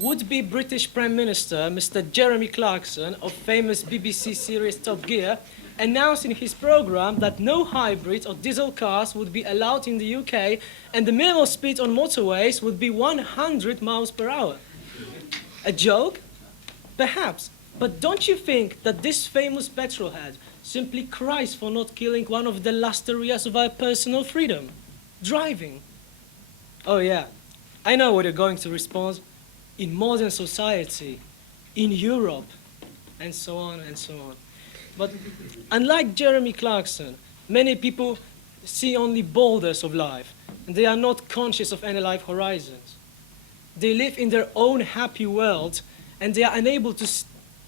would-be British Prime Minister Mr. Jeremy Clarkson of famous BBC series Top Gear announced in his program that no hybrid or diesel cars would be allowed in the UK and the minimum speed on motorways would be 100 miles per hour. A joke? Perhaps. But don't you think that this famous petrolhead simply cries for not killing one of the last areas of our personal freedom? Driving. Oh yeah, I know what you're going to respond. In modern society, in Europe, and so on and so on. But unlike Jeremy Clarkson, many people see only borders of life, and they are not conscious of any life horizons. They live in their own happy world, and they are unable to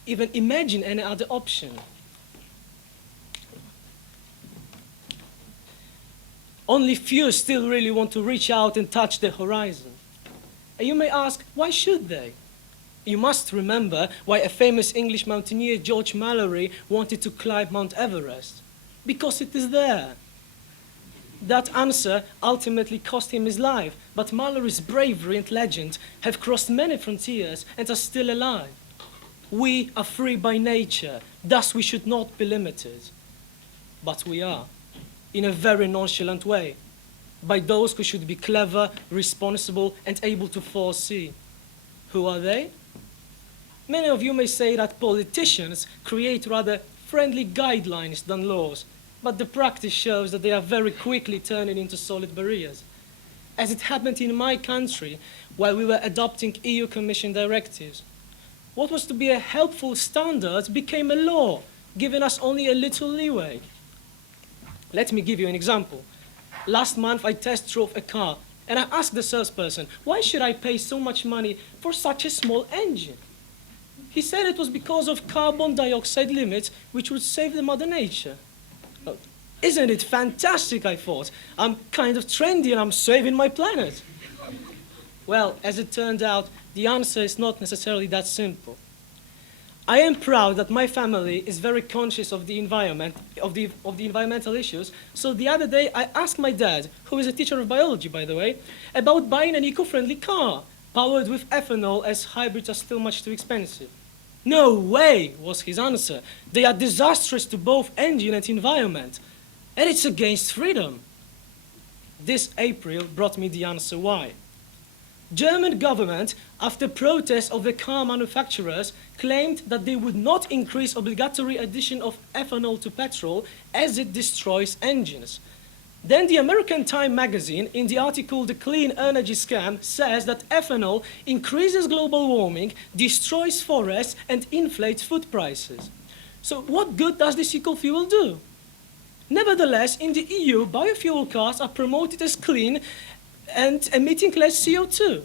even imagine any other option. Only few still really want to reach out and touch the horizon. And you may ask, why should they? You must remember why a famous English mountaineer, George Mallory, wanted to climb Mount Everest. Because it is there. That answer ultimately cost him his life, but Mallory's bravery and legend have crossed many frontiers and are still alive. We are free by nature, thus we should not be limited. But we are, in a very nonchalant way, by those who should be clever, responsible, and able to foresee. Who are they? Many of you may say that politicians create rather friendly guidelines than laws, but the practice shows that they are very quickly turning into solid barriers. As it happened in my country while we were adopting EU Commission directives. What was to be a helpful standard became a law, giving us only a little leeway. Let me give you an example. Last month I test drove a car, and I asked the salesperson, why should I pay so much money for such a small engine? He said it was because of carbon dioxide limits, which would save the Mother Nature. Oh, isn't it fantastic, I thought. I'm kind of trendy and I'm saving my planet. Well, as it turned out, the answer is not necessarily that simple. I am proud that my family is very conscious of the environment, of the environmental issues. So the other day, I asked my dad, who is a teacher of biology, by the way, about buying an eco-friendly car, powered with ethanol, as hybrids are still much too expensive. No way, was his answer. They are disastrous to both engine and environment, and it's against freedom. This April brought me the answer why. German government, after protests of the car manufacturers, claimed that they would not increase obligatory addition of ethanol to petrol as it destroys engines. Then the American Time magazine, in the article The Clean Energy Scam, says that ethanol increases global warming, destroys forests, and inflates food prices. So what good does this eco-fuel do? Nevertheless, in the EU, biofuel cars are promoted as clean and emitting less CO2.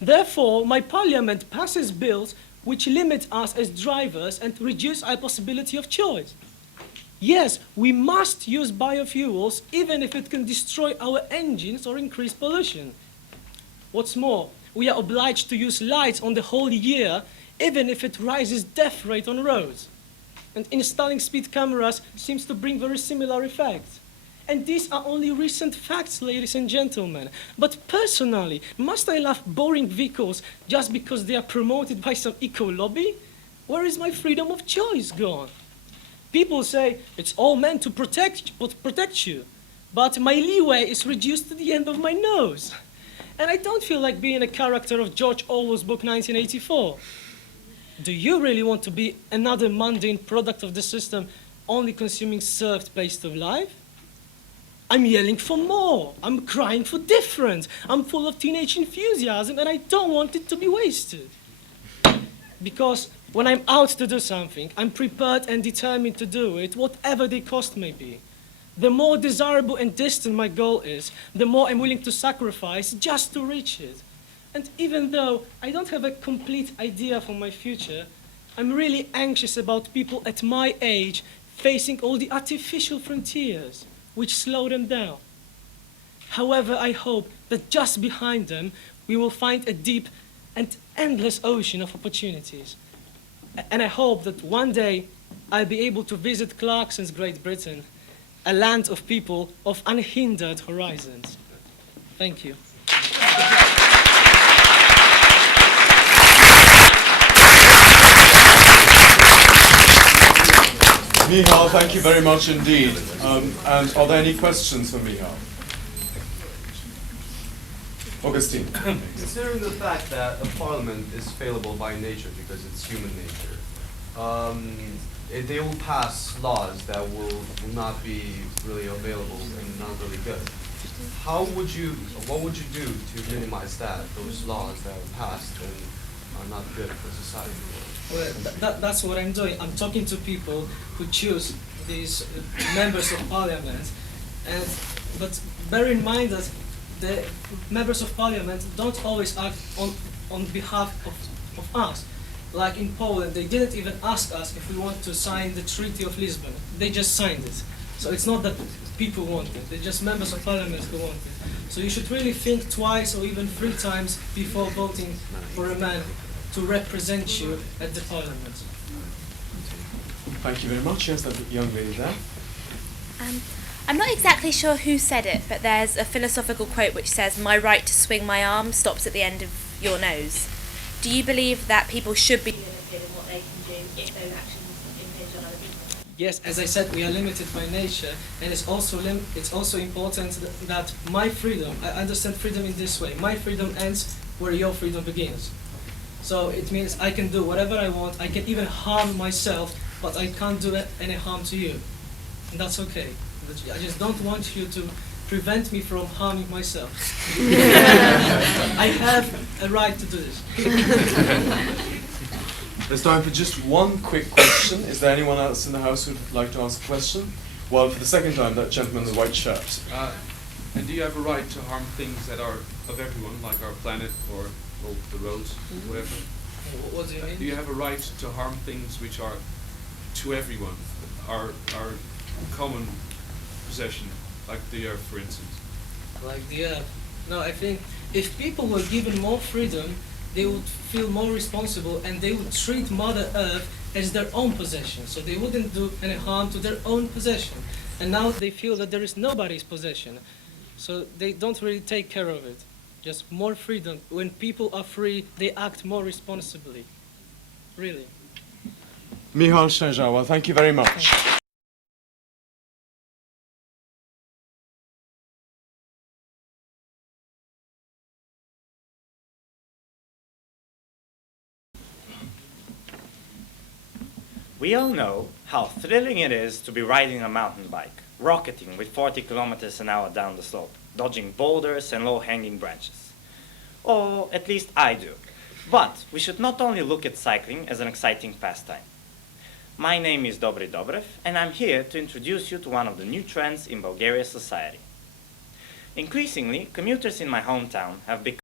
Therefore, my parliament passes bills which limit us as drivers and reduce our possibility of choice. Yes, we must use biofuels even if it can destroy our engines or increase pollution. What's more, we are obliged to use lights on the whole year even if it rises death rate on roads. And installing speed cameras seems to bring very similar effects. And these are only recent facts, ladies and gentlemen. But personally, must I love boring vehicles just because they are promoted by some eco-lobby? Where is my freedom of choice gone? People say it's all meant to protect you, but my leeway is reduced to the end of my nose. And I don't feel like being a character of George Orwell's book 1984. Do you really want to be another mundane product of the system, only consuming served paste of life? I'm yelling for more. I'm crying for different. I'm full of teenage enthusiasm, and I don't want it to be wasted. Because when I'm out to do something, I'm prepared and determined to do it, whatever the cost may be. The more desirable and distant my goal is, the more I'm willing to sacrifice just to reach it. And even though I don't have a complete idea for my future, I'm really anxious about people at my age facing all the artificial frontiers which slow them down. However, I hope that just behind them, we will find a deep and endless ocean of opportunities. And I hope that one day I'll be able to visit Clarkson's Great Britain, a land of people of unhindered horizons. Thank you. Michal, thank you very much indeed. And are there any questions for Michal? Augustine. Considering the fact that a parliament is failable by nature because it's human nature, they will pass laws that will not be really available and not really good. What would you do to minimize that, those laws that are passed and are not good for society? Well, that's what I'm doing. I'm talking to people who choose these members of parliament, but bear in mind that the members of parliament don't always act on behalf of us. Like in Poland, they didn't even ask us if we want to sign the Treaty of Lisbon. They just signed it. So it's not that people want it, they're just members of parliament who want it. So you should really think twice or even 3 times before voting for a man to represent you at the parliament. Thank you very much. Yes, that young lady there. I'm not exactly sure who said it, but there's a philosophical quote which says, "My right to swing my arm stops at the end of your nose." Do you believe that people should be limited in what they can do if those actions impinge on other people? Yes, as I said, we are limited by nature, and it's also important that my freedom, I understand freedom in this way, my freedom ends where your freedom begins. So it means I can do whatever I want, I can even harm myself, but I can't do any harm to you. And that's okay. I just don't want you to prevent me from harming myself. I have a right to do this. There's time for just one quick question. Is there anyone else in the house who'd like to ask a question? Well, for the second time, that gentleman in the white shirt. And do you have a right to harm things that are of everyone, like our planet or the roads, whatever? What do you mean? Do you have a right to harm things which are to everyone, our common possession, like the earth, for instance? Like the earth. No, I think if people were given more freedom, they would feel more responsible and they would treat Mother Earth as their own possession. So they wouldn't do any harm to their own possession. And now they feel that there is nobody's possession. So they don't really take care of it. Just more freedom. When people are free, they act more responsibly. Really. Michal Szczężała, thank you very much. We all know how thrilling it is to be riding a mountain bike, rocketing with 40 kilometers an hour down the slope, dodging boulders and low-hanging branches. Or at least I do. But we should not only look at cycling as an exciting pastime. My name is Dobry Dobrev, and I'm here to introduce you to one of the new trends in Bulgaria's society. Increasingly, commuters in my hometown have become